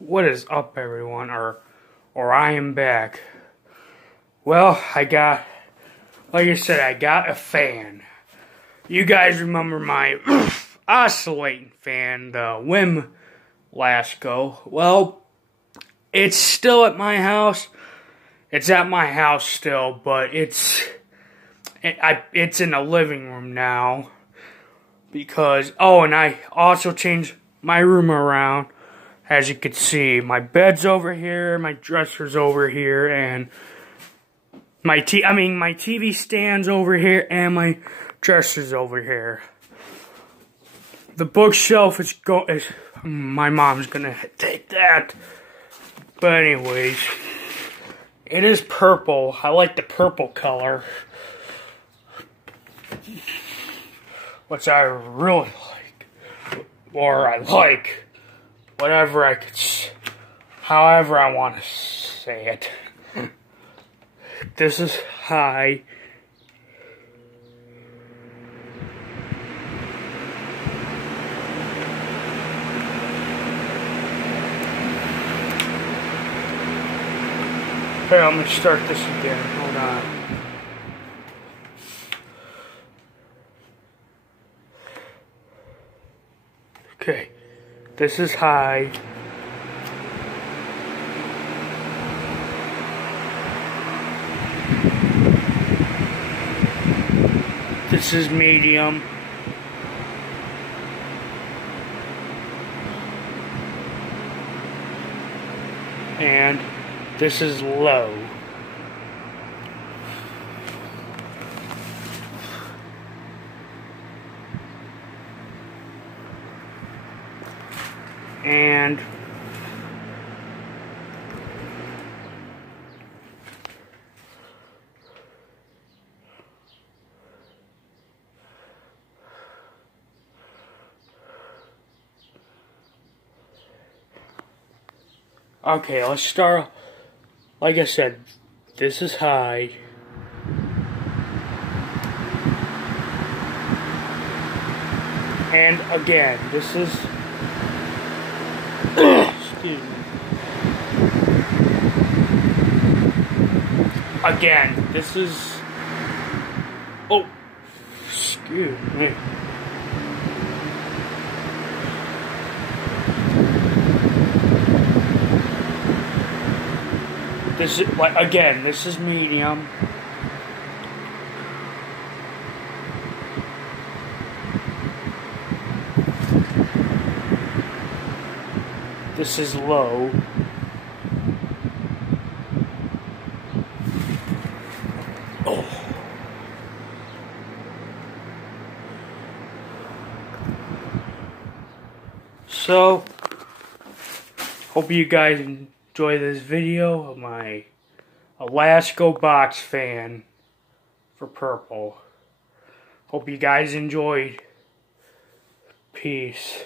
What is up, everyone? Or I am back. Well, like I said, I got a fan. You guys remember my oscillating fan, the Whim Lasko. Well, it's still at my house. It's at my house still, but it's in the living room now. Because, and I also changed my room around. As you can see, my bed's over here, my dresser's over here, and my TV stand's over here, and my dresser's over here. The bookshelf is my mom's gonna take that. But anyways, it is purple. I like the purple color, which I really like, or I like. Whatever however I want to say it. This is high. Hey, I'm gonna start this again. Hold on. Okay. This is high. This is medium. And this is low. And okay, let's start. Like I said, this is high. And again, this is excuse me. Again, this is excuse me. This is again, this is medium. This is low. So, hope you guys enjoy this video of my Lasko box fan for purple. Hope you guys enjoyed. Peace.